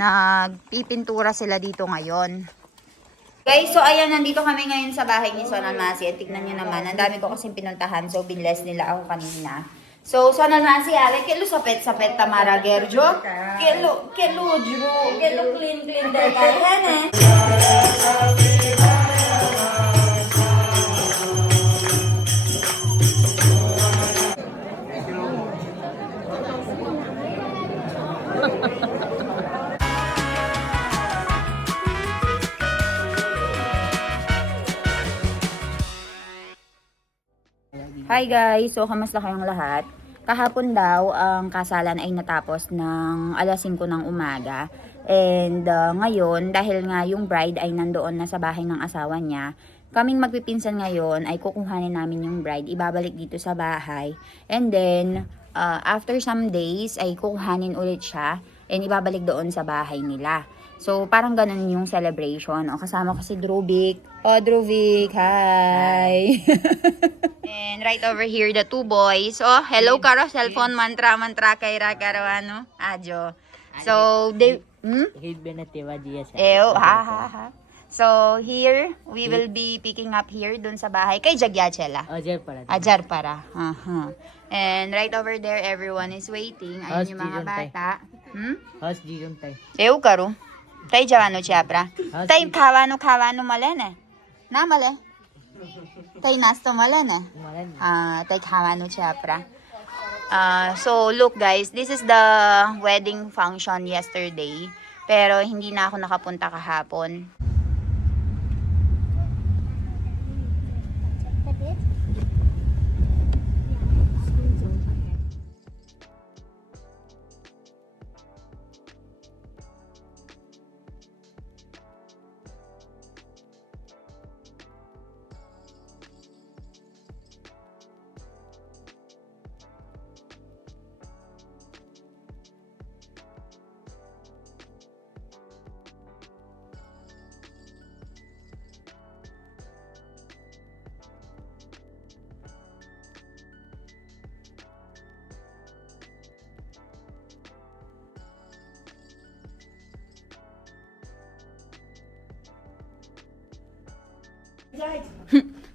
Nagpipintura sila dito ngayon. Guys, so ayan, nandito kami ngayon sa bahay ni Sonal Masi. At tignan nyo naman, ang dami ko kasing pinuntahan. So, binless nila ako kanina. So, Sonal Masi, ale, kelo sapet-sapet Tamara Gerjo. Kelo clean dahil kaya eh. Hi guys! So, kamusta kayong lahat? Kahapon daw, ang kasalan ay natapos ng alas 5 ng umaga. And ngayon, dahil nga yung bride ay nandoon na sa bahay ng asawa niya, kaming magpipinsan ngayon ay kukuhanin namin yung bride, ibabalik dito sa bahay. And then, after some days ay kukuhanin ulit siya and ibabalik doon sa bahay nila. So, parang ganun yung celebration. O, kasama ko si Druvik. Oh, Druvik, hi! And right over here, the two boys. Oh, hello, Karo. Cellphone, mantra, kaira, karawano. Adjo. So, they... ha. So, here, we will be picking up here, dun sa bahay. Kay Jagyachela. Ajar para. And right over there, everyone is waiting. Ayun yung mga bata. Karo. Tay jawano chapra. Tay kawano malene. Na male. Tay nasto malene. Tay kawano chapra. So look guys, this is the wedding function yesterday. Pero hindi na ako nakapunta kahapon.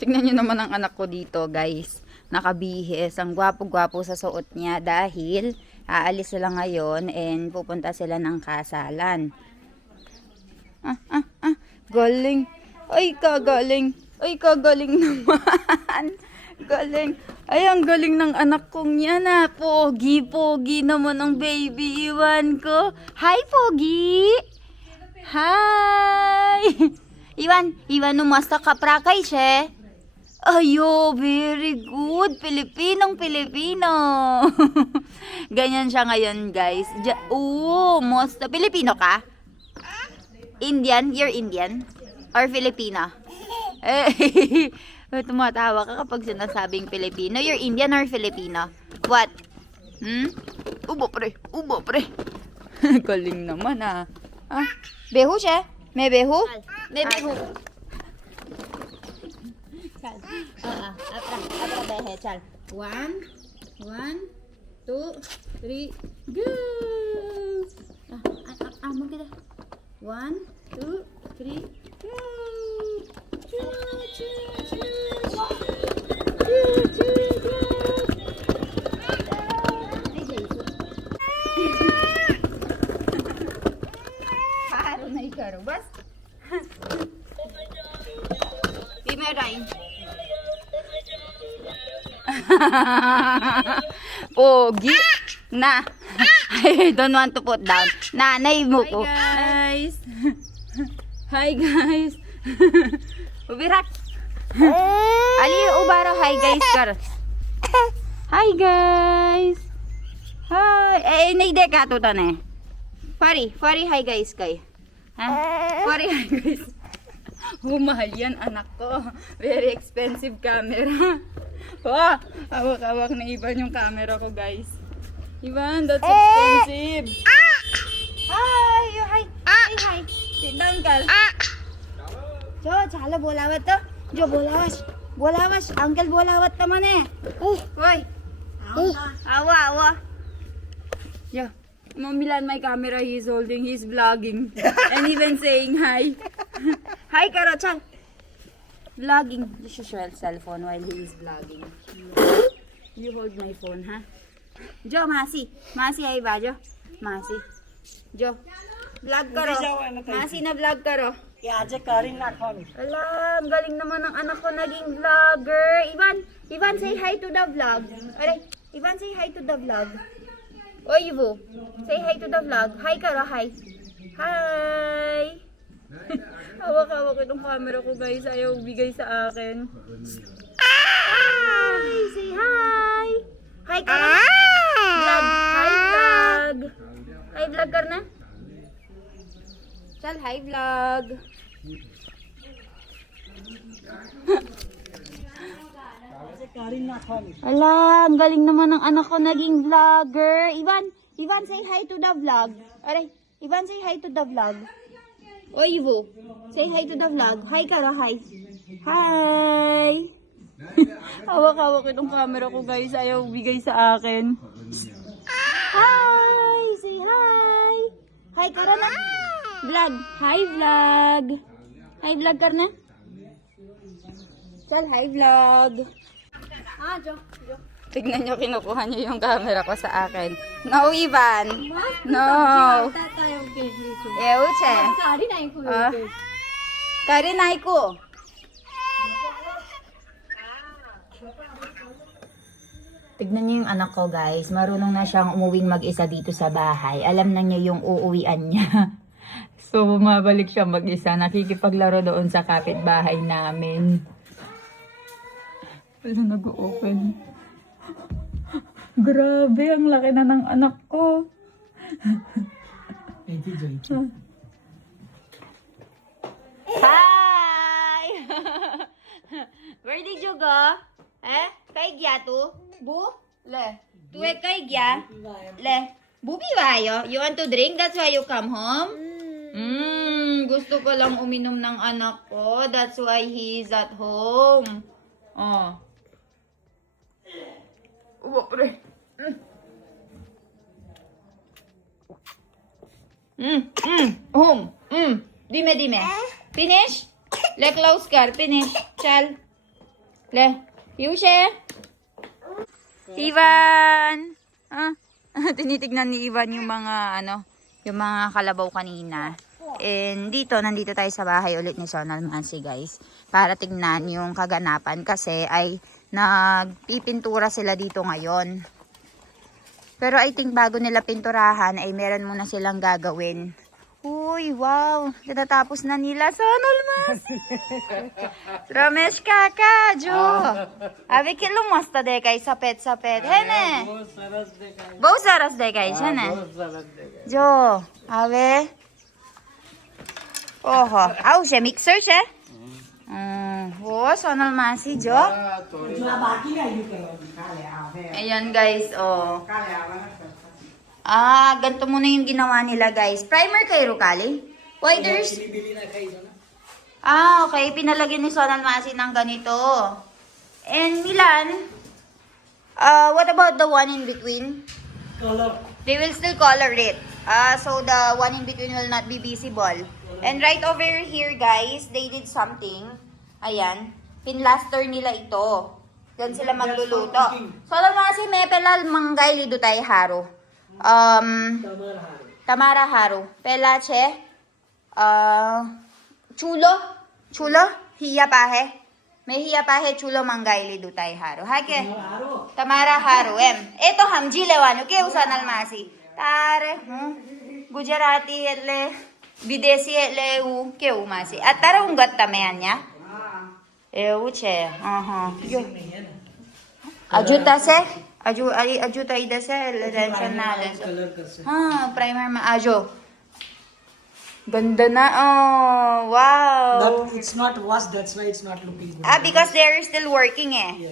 Tignan nyo naman ang anak ko dito guys. Nakabihis. Ang gwapo-gwapo sa suot niya dahil aalis sila ngayon and pupunta sila ng kasalan. Galing. Ay kagaling. Ay kagaling naman. Galing. Ay ang galing ng anak kong yan ah. Pogi naman ang baby Iwan ko. Hi Pogi. Hi. Iwan no masta kaprakay siya. Ayo, very good. Pilipino. Ganyan siya ngayon, guys. Masta. Pilipino ka? Indian? You're Indian? Or Filipino? Tumatawa ka kapag sinasabing Pilipino. You're Indian or Filipino? What? Ubo pre. Galing naman ah. Behu siya? May behu? May behu. Chal. Apra behe, chal. 1, 2, 3, go! Maganda. 1, 2, 3, go! Karo bas. Pimerain. Pogi na. I don't want to put down. Nanay mo ko. Hi guys. Ubirak. Ali ubaro hi guys kar. Hi guys. Hi. Nide ka to tane. Fari hi guys kay. Fari hi guys. Mahal yan anak ko. Very expensive camera. Hawak-hawak na Ivan yung camera ko guys. Ivan, that's expensive. Hi. Sit down kal. Jo, chala bolawat to. Jo bolawat. Uncle bolawat naman eh. Hoy. Awa. Jo. Mamilan my camera he's holding, he's vlogging. And even saying hi. Hi Karo, Chan. Vlogging. This is your cell phone while he is vlogging. You hold my phone, ha? Jo, Masi. Masi ay ba, Jo? Masi. Jo. Vlog karo. Masi na vlog karo. આજે કરી નાખવાનું. Alam, galing naman ng anak ko naging vlogger. Ivan, say hi to the vlog. Alright, Ivan, say hi to the vlog. Oy, Ivo, say hi to the vlog. Hi karo, hi. Hi. Hawak-hawak itong camera ko, guys. Ayaw bigay sa akin. Hi, say hi. Hi karo. Vlog. Hi vlog. Hi vlog kar na. Chal, hi vlog. આજે કરી નાખવાનું. Ala, ang galing naman ng anak ko naging vlogger. Ivan, say hi to the vlog. Alright, Ivan, say hi to the vlog. O, Ivo, say hi to the vlog. Hi karo, hi. Hi. Hawak-hawak itong camera ko, guys. Ayaw bigay sa akin. Hi, say hi. Hi karo na. Vlog. Hi vlog. Hi vlog kar na. Chal, hi vlog. Jo. Tignan nyo, kinukuha nyo yung camera ko sa akin. No, Ivan. No. Euche. Kari naiku. Tignan nyo yung anak ko, guys. Marunong na siyang umuwing mag-isa dito sa bahay. Alam na niya yung uuwian niya. So, bumabalik siya mag-isa. Nakikipaglaro doon sa kapitbahay namin. Wala, nag-open. Grabe, ang laki na ng anak ko. Hi! Where did you go? Kay gya tu? Bu? Le. Tu kay gya? Le. Bubi bayo? You want to drink? That's why you come home? Gusto ko lang uminom ng anak ko. That's why he's at home. Oh. Ubo, pre. Home. Dime. Finish? Le, close kar. Finish. Chal. Le. Yushe. Ivan. Tinitignan ni Ivan yung mga, yung mga kalabaw kanina. And nandito tayo sa bahay ulit ni Sonal Mansi, guys. Para tignan yung kaganapan kasi ay nagpipintura sila dito ngayon. Pero I think bago nila pinturahan ay meron muna silang gagawin. Uy, wow! Tinatapos na nila, Sonal Mansi! Ramesh kaka, Jo! Abi kilo masta dekay sapet. Hene! बहुत सरस देखाई है ना जो आवे ओहो आउ से मिक्सर से हो Sonal Mansi jo ayan guys oh ganito muna yung ginawa nila guys. Primer kay Rukali why there's okay, pinalagyan ni Sonal Mansi ng ganito. And Milan, what about the one in between? Color. They will still color it. So the one in between will not be visible. And right over here, guys, they did something. Ayan. Pinlaster nila ito. Yan sila magluluto. So, alam mga si Mepelal manggay lido tayo haro. Tamara haro. Pelache. Chulo. Hiya pahe. May hiya pahe chulo manggay lido tayo haro. Hake. Tamara haro. Eto hamji lewano. Ke Sonal Mansi. Tare. Gujarati એટલે. વિદેશી એટલે એવું કેવું માસી અત્યારે હું ગત્તા મેં અહીંયા એવું છે હજુ થશે હજુ થઈ જશે એટલે ટેન્શન ના લેશો પ્રાઇમરમાં આજો ganda na wow But it's not washed, that's why it's not looking good. because they're still working eh.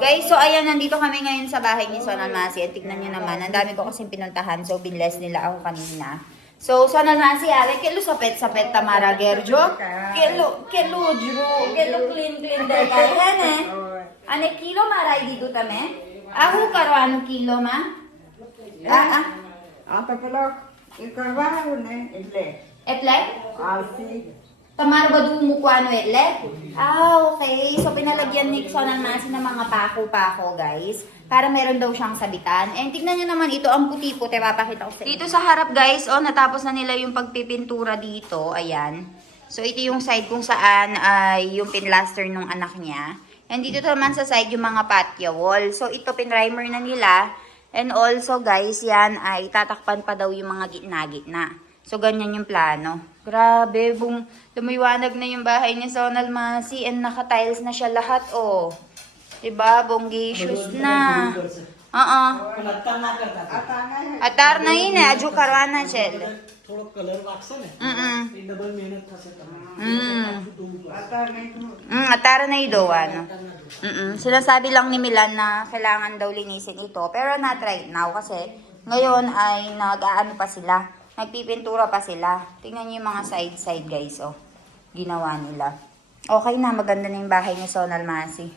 Guys, so ayan, nandito kami ngayon sa bahay ni Sonal Mansi. At tignan nyo naman, ang dami ko kasing pinuntahan. So, binless nila ako kanina. So, Sonal Mansi, kelo sapet Tamara Gerjo. Kelo clean deka. Yan eh. Ane kilo maray dito tame? Ahu karo ano kilo ma? आता पहला ये करवा है उन्हें इतने Etle? आलसी Tamar ba dumukuha no etle? Okay. So, pinalagyan ni Sonal Masi ng mga pako-pako, guys. Para meron daw siyang sabitan. And tignan nyo naman ito, ang puti-puti. Papakita ko sa inyo. Dito sa harap, guys, natapos na nila yung pagpipintura dito. Ayan. So, ito yung side kung saan ay yung pinlaster nung anak niya. And dito naman sa side yung mga patio wall. So, ito pinrimer na nila. And also, guys, yan ay tatakpan pa daw yung mga gitna-gitna. So, ganyan yung plano. Grabe, lumiwanag na yung bahay ni Sonal Masi and naka-tiles na siya lahat, oh. Diba? Bongacious na. Oo. पण आता ना करतात आता नाही Atar na yun eh. Aju karwana, Chel. थोडं कलर वागसा ना Mm-mm. ते डबल मेहनत थसे आता नाही Atar na ido, ano. Sinasabi lang ni Milan na kailangan daw linisin ito. Pero not right now kasi ngayon ay nag-aano pa sila. Nagpipintura pa sila. Tingnan niyo yung mga side-side, guys, oh. Ginawa nila. Okay na, maganda na yung bahay ni Sonal Masi.